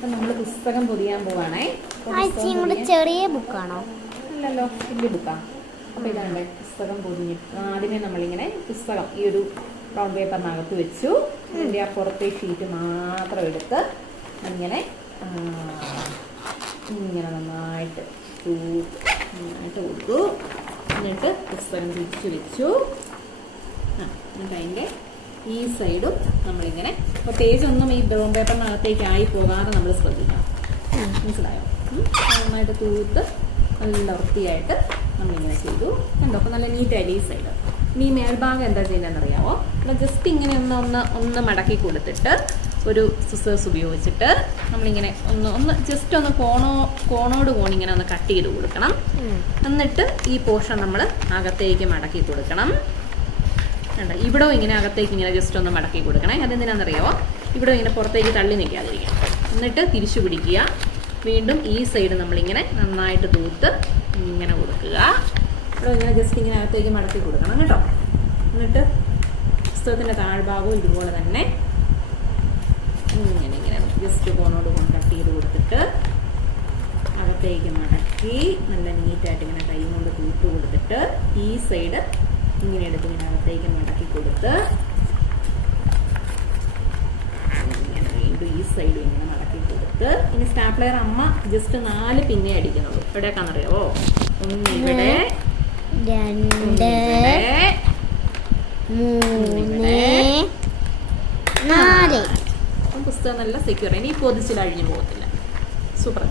അപ്പം നമ്മൾ പുസ്തകം പൊതിയാൻ പോവാണേ. ചെറിയ ബുക്കാണോ? അല്ലല്ലോ വലിയ ബുക്കാണ് അപ്പോൾ ഇതാണ്ട് പുസ്തകം പൊതിഞ്ഞു ആദ്യമേ നമ്മളിങ്ങനെ പുസ്തകം ഈ ഒരു ബ്രൗൺ പേപ്പറിനകത്ത് വെച്ചു. അതിന്റെ ആ പുറത്തെ ഷീറ്റ് മാത്രം എടുത്ത് ഇങ്ങനെ ഇങ്ങനെ നന്നായിട്ട് നന്നായിട്ട് കൊടുത്തു. എന്നിട്ട് പുസ്തകം തിരിച്ചു വെച്ചു. ആ എന്നിട്ട് അതിന്റെ ഈ സൈഡും നമ്മളിങ്ങനെ. അപ്പോൾ പേജൊന്നും ഈ ബ്രൗൺ പേപ്പറിനകത്തേക്ക് ആയി പോകാതെ നമ്മൾ ശ്രദ്ധിക്കണം. മനസ്സിലായോ. നന്നായിട്ട് തൂത്ത് നല്ല വൃത്തിയായിട്ട് നമ്മളിങ്ങനെ ചെയ്തു. കണ്ടോ? അപ്പോൾ നല്ല നീറ്റായിട്ട് ഈ സൈഡ് ഇനി ഈ മേൽഭാഗം എന്താ ചെയ്യുന്നതെന്ന് അറിയാമോ നമ്മൾ ജസ്റ്റ് ഇങ്ങനെ ഒന്ന് ഒന്ന് ഒന്ന് മടക്കി കൊടുത്തിട്ട് ഒരു സിസേഴ്സ് ഉപയോഗിച്ചിട്ട് നമ്മളിങ്ങനെ ഒന്ന് ഒന്ന് ജസ്റ്റ് ഒന്ന് കോണോ കോണോട് കോണിങ്ങനെ ഒന്ന് കട്ട് ചെയ്ത് കൊടുക്കണം. എന്നിട്ട് ഈ പോർഷൻ നമ്മൾ അകത്തേക്ക് മടക്കി കൊടുക്കണം. കണ്ടോ. ഇവിടെ ഇങ്ങനെ അകത്തേക്ക് ഇങ്ങനെ ജസ്റ്റ് ഒന്ന് മടക്കി കൊടുക്കണേ. അതെന്തിനാണെന്നറിയാമോ ഇവിടെ ഇങ്ങനെ പുറത്തേക്ക് തള്ളി നിൽക്കാതിരിക്കണം എന്നിട്ട് തിരിച്ചു പിടിക്കുക. വീണ്ടും ഈ സൈഡ് നമ്മളിങ്ങനെ നന്നായിട്ട് തൂത്ത് ഇങ്ങനെ കൊടുക്കുക. ഇവിടെ ഇങ്ങനെ ജസ്റ്റ് ഇങ്ങനെ അകത്തേക്ക് മടക്കി കൊടുക്കണം കേട്ടോ. എന്നിട്ട് പുസ്തകത്തിന്റെ താഴ്ഭാഗവും ഇതുപോലെ തന്നെ ഇങ്ങനെ ഇങ്ങനെ ജസ്റ്റ് കോണോട് കൊണ്ട് കട്ട് ചെയ്ത് കൊടുത്തിട്ട് അകത്തേക്ക് മടക്കി നല്ല നീറ്റായിട്ട് ഇങ്ങനെ കൈ കൊണ്ട് തൂത്ത് കൊടുത്തിട്ട് ഈ സൈഡ് ഇങ്ങനെ എടുത്ത് ഇങ്ങനെ അകത്തേക്ക് മടക്കി കൊടുത്ത് വീണ്ടും ഈ സൈഡ് ഇങ്ങനെ മടക്കി കൊടുത്ത്. ഇനി സ്റ്റാപ്ലെയർ അമ്മ ജസ്റ്റ് നാല് പിന്നെ അടിക്കുന്നുള്ളൂ. എവിടേക്കാണെന്നറിയാവോ ഒന്ന് ഇവിടെ രണ്ട് മൂന്ന് നാല്. പുസ്തകം നല്ല സെക്യൂർ ഇനി പൊതിച്ചിൽ അഴിഞ്ഞു പോകത്തില്ല. സൂപ്പർ